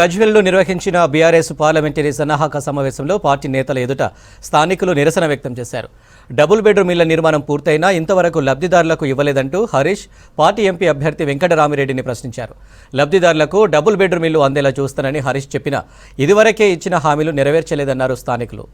గజ్వేల్లో నిర్వహించిన BRS parliamentary సన్నాహక సమావేశంలో పార్టీ నేతల ఎదుట స్థానికులు నిరసన వ్యక్తం చేశారు. డబుల్ బెడ్రూమ్ ఇళ్ల నిర్మాణం పూర్తయినా ఇంతవరకు లబ్ధిదారులకు ఇవ్వలేదంటూ హరీష్ పార్టీ ఎంపీ అభ్యర్థి వెంకటరామిరెడ్డిని ప్రశ్నించారు. లబ్ధిదారులకు డబుల్ బెడ్రూమ్ ఇల్లు అందేలా చూస్తానని హరీష్ చెప్పినా ఇదివరకే ఇచ్చిన హామీలు నెరవేర్చలేదన్నారు స్థానికులు.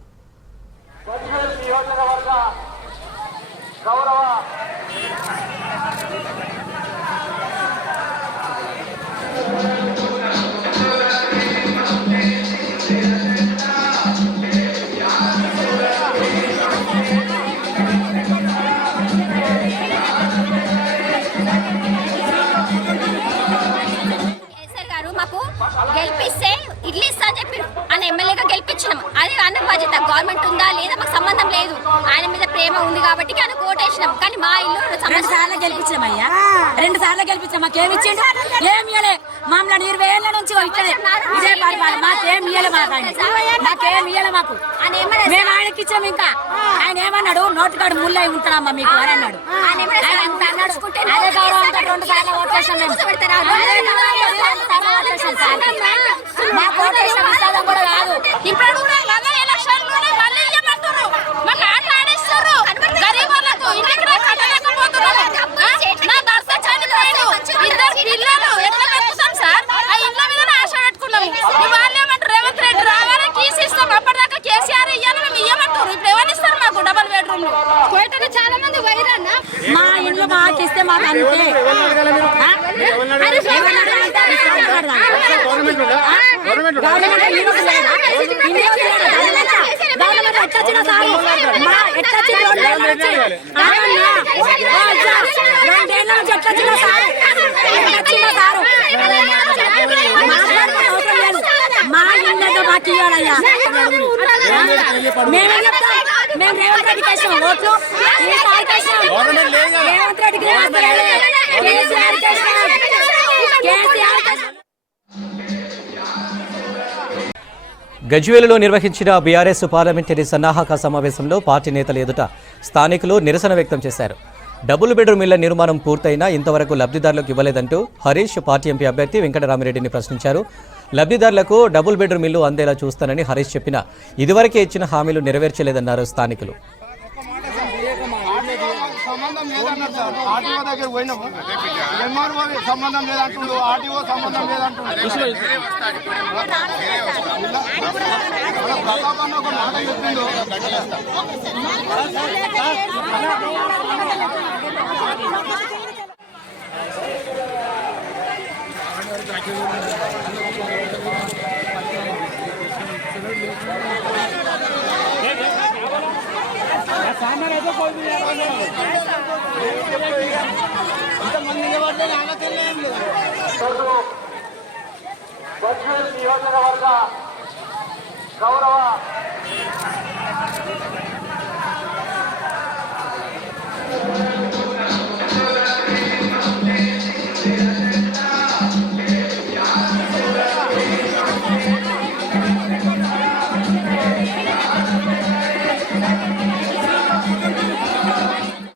గెలిపిస్తే ఇడ్లీ ఇస్తా అని చెప్పి ఆయన ఎమ్మెల్యేగా గెలిపించినాం. అది అన్న బాధ్యత. గవర్నమెంట్ ఉందా లేదా మాకు సంబంధం లేదు. ఆయన మీద ప్రేమ ఉంది కాబట్టి ఆయన కోటేసినాం. కానీ మా ఇల్లు 2 సార్లు గెలిపించినాం అయ్యా, 2 సార్లు గెలిపించాం. మాకేమి ఇచ్చిండు? ఏమి ఇయ్యలే. మమ్మల్ని 20 ఏళ్ళ నుంచి ఇట్లనే ఇదే పరిపాలన. మాకేమి ఇయ్యలే. మాకేమి ఇయ్యలే. మాకు మేము ఆయనకి ఇచ్చాము. ఇంకా ఆయన ఏమన్నాడు? నోటికాడు ముళ్ళై ఉంటాడమ్మా మీకు అని అన్నాడు. నడుచుకుంటే అదే గౌరవంతో 2 సార్లు ఓటేసాం. మా ఇంట్లో మాకిస్తే మాకు అంతే. మా ఇంట్లో మాకు ఇవ్వాలయ్యా. మేమే చెప్తాం. మేము రేవంత్ రెడ్డికి వేసాం ఓట్లు. రేవంత్ రెడ్డికి గజ్వేలులో నిర్వహించిన బీఆర్ఎస్ పార్లమెంటరీ సన్నాహక సమావేశంలో పార్టీ నేతల ఎదుట స్థానికులు నిరసన వ్యక్తం చేశారు. డబుల్ బెడ్రూమ్ ఇళ్ల నిర్మాణం పూర్తయినా ఇంతవరకు లబ్ధిదారులకు ఇవ్వలేదంటూ హరీష్ పార్టీ ఎంపీ అభ్యర్థి వెంకటరామిరెడ్డిని ప్రశ్నించారు. లబ్ధిదారులకు డబుల్ బెడ్రూమ్ ఇల్లు అందేలా చూస్తానని హరీష్ చెప్పినా ఇదివరకే ఇచ్చిన హామీలు నెరవేర్చలేదన్నారు స్థానికులు. సంబంధం లేదన్నారు సార్. ఆర్టీఓ దగ్గర పోయినాము. ఎంఆర్ఓ సంబంధం లేదంటుండు, ఆర్టీఓ సంబంధం లేదంటుండు. ప్రతాపన్న ఒక మాట చెప్పిండు. నియోజకవర్గ గౌరవ